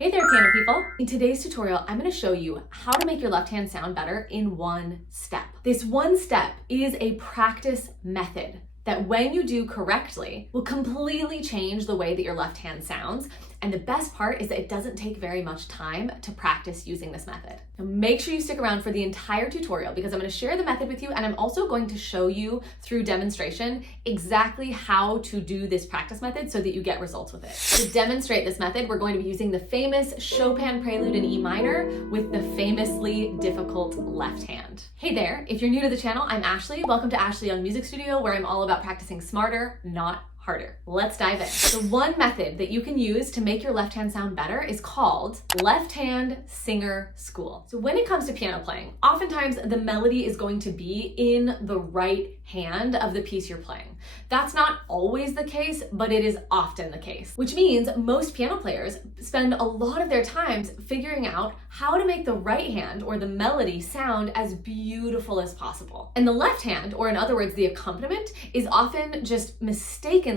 Hey there, piano people. In today's tutorial, I'm going to show you how to make your left hand sound better in one step. This one step is a practice method that when you do correctly will completely change the way that your left hand sounds. And the best part is that it doesn't take very much time to practice using this method. Now make sure you stick around for the entire tutorial because I'm going to share the method with you, and I'm also going to show you through demonstration exactly how to do this practice method so that you get results with it. To demonstrate this method, we're going to be using the famous Chopin Prelude in E minor with the famously difficult left hand. Hey there, if you're new to the channel, I'm Ashley. Welcome to Ashley Young Music Studio, where I'm all about practicing smarter, not harder. Let's dive in. The one method that you can use to make your left hand sound better is called left hand singer school. So when it comes to piano playing, oftentimes the melody is going to be in the right hand of the piece you're playing. That's not always the case, but it is often the case, which means most piano players spend a lot of their times figuring out how to make the right hand or the melody sound as beautiful as possible. And the left hand, or in other words, the accompaniment, is often just mistakenly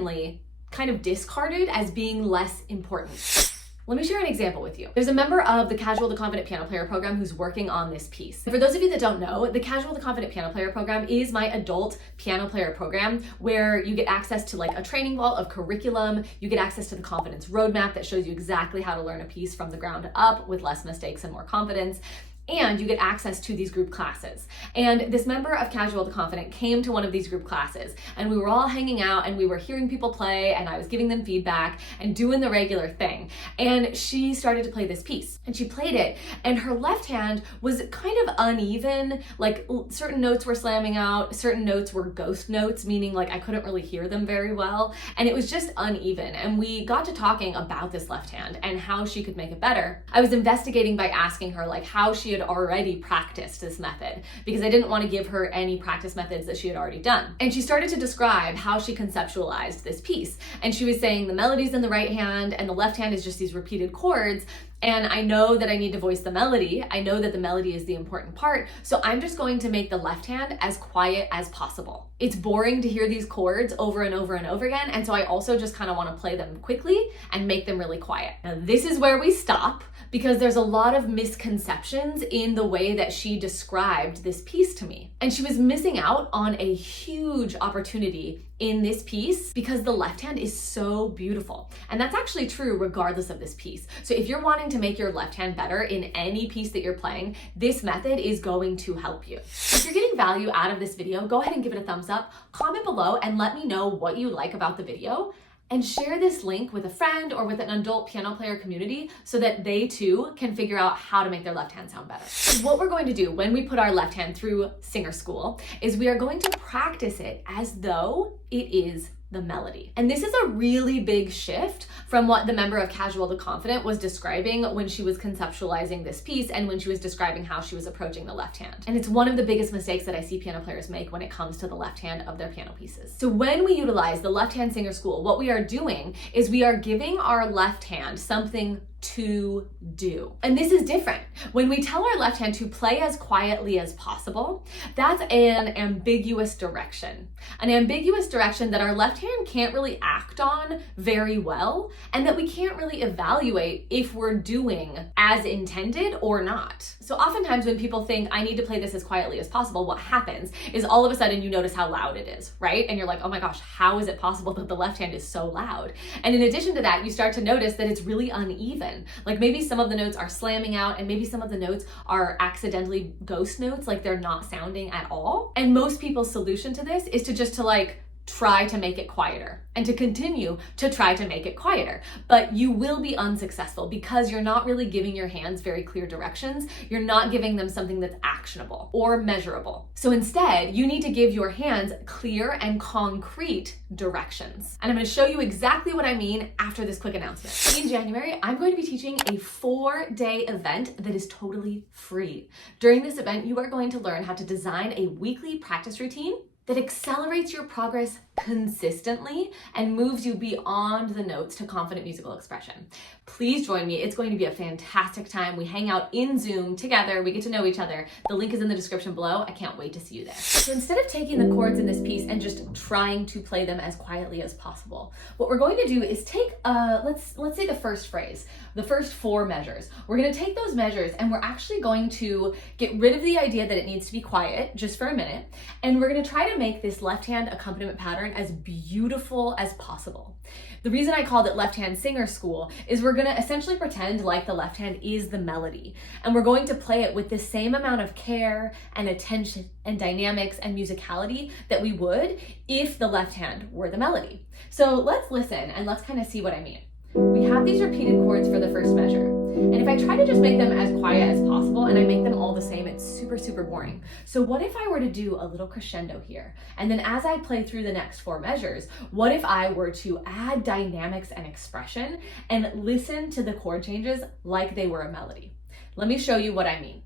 kind of discarded as being less important. Let me share an example with you. There's a member of the Casual to Confident Piano Player program who's working on this piece. For those of you that don't know, the Casual to Confident Piano Player program is my adult piano player program where you get access to like a training vault of curriculum. You get access to the confidence roadmap that shows you exactly how to learn a piece from the ground up with less mistakes and more confidence. And you get access to these group classes. And this member of Casual to Confident came to one of these group classes, and we were all hanging out and we were hearing people play, and I was giving them feedback and doing the regular thing. And she started to play this piece, and she played it, and her left hand was kind of uneven. Like certain notes were slamming out, certain notes were ghost notes, meaning like I couldn't really hear them very well. And it was just uneven. And we got to talking about this left hand and how she could make it better. I was investigating by asking her like how she had already practiced this method because I didn't want to give her any practice methods that she had already done. And she started to describe how she conceptualized this piece. And she was saying the melody's in the right hand and the left hand is just these repeated chords. And I know that I need to voice the melody. I know that the melody is the important part. So I'm just going to make the left hand as quiet as possible. It's boring to hear these chords over and over and over again. And so I also just kind of want to play them quickly and make them really quiet. Now, this is where we stop because there's a lot of misconceptions in the way that she described this piece to me. And she was missing out on a huge opportunity in this piece because the left hand is so beautiful. And that's actually true regardless of this piece. So if you're wanting to make your left hand better in any piece that you're playing, this method is going to help you. If you're getting value out of this video, go ahead and give it a thumbs up, comment below, and let me know what you like about the video. And share this link with a friend or with an adult piano player community so that they too can figure out how to make their left hand sound better. So what we're going to do when we put our left hand through singer school is we are going to practice it as though it is the melody. And this is a really big shift from what the member of Casual to Confident was describing when she was conceptualizing this piece and when she was describing how she was approaching the left hand. And it's one of the biggest mistakes that I see piano players make when it comes to the left hand of their piano pieces. So when we utilize the left hand singer school, what we are doing is we are giving our left hand something to do. And this is different. When we tell our left hand to play as quietly as possible, that's an ambiguous direction. An ambiguous direction that our left hand can't really act on very well, and that we can't really evaluate if we're doing as intended or not. So oftentimes when people think, I need to play this as quietly as possible, what happens is all of a sudden you notice how loud it is, right? And you're like, oh my gosh, how is it possible that the left hand is so loud? And in addition to that, you start to notice that it's really uneven. Like maybe some of the notes are slamming out and maybe some of the notes are accidentally ghost notes, like they're not sounding at all. And most people's solution to this is to just to like try to make it quieter and to continue to try to make it quieter. But you will be unsuccessful because you're not really giving your hands very clear directions. You're not giving them something that's actionable or measurable. So instead, you need to give your hands clear and concrete directions. And I'm going to show you exactly what I mean after this quick announcement. In January, I'm going to be teaching a 4-day event that is totally free. During this event, you are going to learn how to design a weekly practice routine that accelerates your progress consistently and moves you beyond the notes to confident musical expression. Please join me. It's going to be a fantastic time. We hang out in Zoom together. We get to know each other. The link is in the description below. I can't wait to see you there. So instead of taking the chords in this piece and just trying to play them as quietly as possible, what we're going to do is take, let's say the first phrase, the first 4 measures. We're going to take those measures and we're actually going to get rid of the idea that it needs to be quiet just for a minute. And we're going to try to make this left hand accompaniment pattern as beautiful as possible. The reason I called it left hand singer school is we're going to essentially pretend like the left hand is the melody. And we're going to play it with the same amount of care and attention and dynamics and musicality that we would if the left hand were the melody. So let's listen and let's kind of see what I mean. We have these repeated chords for the first measure. And if I try to just make them as quiet as possible and I make them all the same, it's super, super boring. So what if I were to do a little crescendo here? And then as I play through the next 4 measures, what if I were to add dynamics and expression and listen to the chord changes like they were a melody? Let me show you what I mean.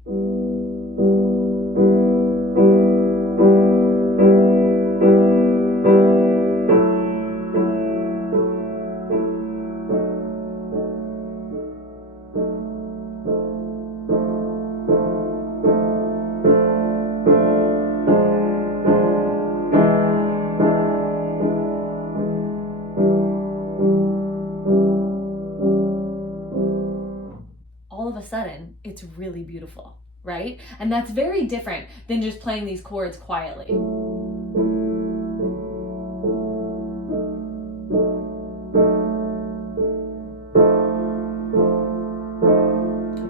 All of a sudden, it's really beautiful, right? And that's very different than just playing these chords quietly.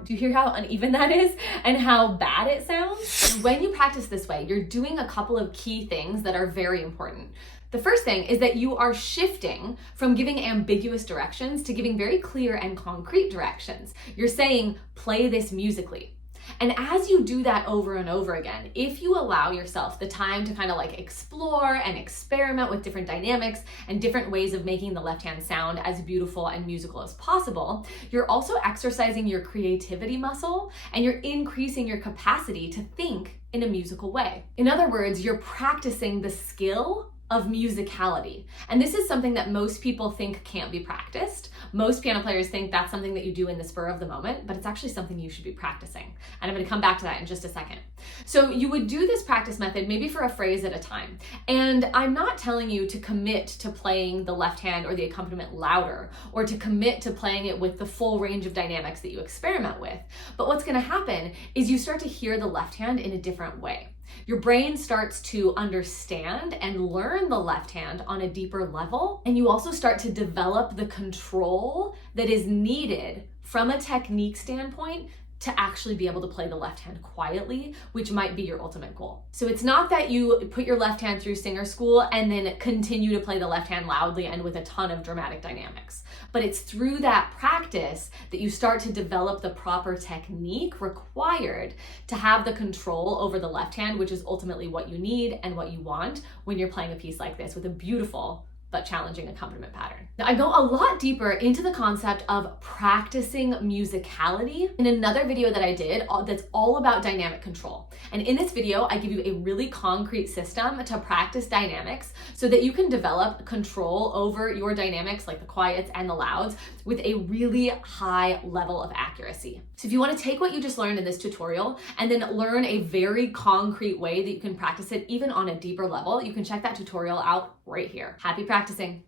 Do you hear how uneven that is and how bad it sounds? When you practice this way, you're doing a couple of key things that are very important. The first thing is that you are shifting from giving ambiguous directions to giving very clear and concrete directions. You're saying, play this musically. And as you do that over and over again, if you allow yourself the time to kind of like explore and experiment with different dynamics and different ways of making the left hand sound as beautiful and musical as possible, you're also exercising your creativity muscle and you're increasing your capacity to think in a musical way. In other words, you're practicing the skill of musicality. And this is something that most people think can't be practiced. Most piano players think that's something that you do in the spur of the moment, but it's actually something you should be practicing. And I'm going to come back to that in just a second. So you would do this practice method maybe for a phrase at a time. And I'm not telling you to commit to playing the left hand or the accompaniment louder, or to commit to playing it with the full range of dynamics that you experiment with. But what's going to happen is you start to hear the left hand in a different way. Your brain starts to understand and learn the left hand on a deeper level, and you also start to develop the control that is needed from a technique standpoint to actually be able to play the left hand quietly, which might be your ultimate goal. So it's not that you put your left hand through singer school and then continue to play the left hand loudly and with a ton of dramatic dynamics, but it's through that practice that you start to develop the proper technique required to have the control over the left hand, which is ultimately what you need and what you want when you're playing a piece like this with a beautiful but challenging accompaniment pattern. Now, I go a lot deeper into the concept of practicing musicality in another video that I did that's all about dynamic control. And in this video, I give you a really concrete system to practice dynamics so that you can develop control over your dynamics, like the quiets and the louds, with a really high level of accuracy. So if you want to take what you just learned in this tutorial and then learn a very concrete way that you can practice it even on a deeper level, you can check that tutorial out right here. Happy practicing.